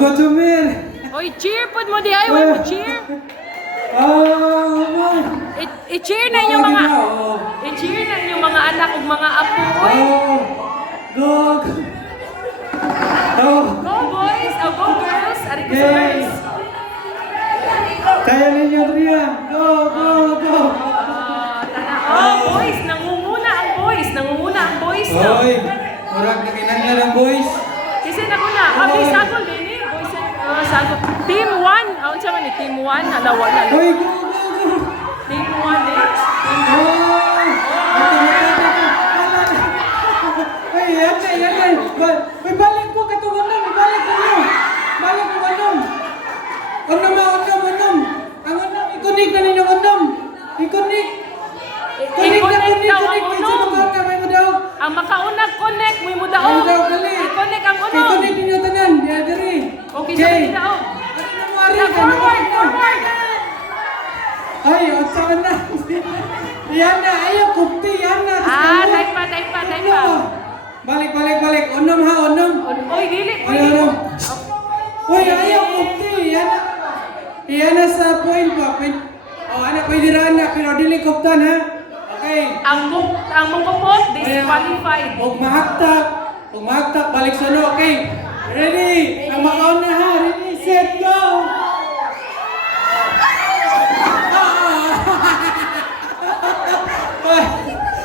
Ako Jumir. Oy, cheer pod mo di ay, way mo cheer. I-cheer na inyong mga i-cheer na inyong mga anak ug mga apo. Oy. Go. Go. Go boys, oh, go girls. Ari ko sa girls. Kaya ninyo Ria. Go. Boys, nangunguna ang boys. Nangunguna ang boys no. Oy, murag na kinanglan ang boys. Kasi nakuna, abi sagol din eh. Boys, sagol. Team 1, aun sa man ni Team 1, alawa na. Oy, go. Team 1 eh. Ay, yan. May balik ko katungan na, may balik ko nyo. Balik ko anom. Anom. Ang anom, ikonik na ninyo anom. Ikonik. I-connect daw ang unom. Kamay mo daw. Ang makaunag connect, may mo daw. I-connect ang unom. Ikonik ninyo tanan, diya diri. Okay, sa mga daw. Ano na mo ari? Forward. Ay, saan na? Yan na, ayaw, kupti, yan na. Type pa. Balik. Unom ha, unom. Oy, dili. Unom. Uy, ayaw, kupti, yan na. Yan na sa point pa. Anak, pwede rin na, pero dili kuptan ha. Okay. Ang mungkupot, disqualified. Huwag mahaktak, balik sa no, okay. Ready? Ang makaon na ha, ready, set, go!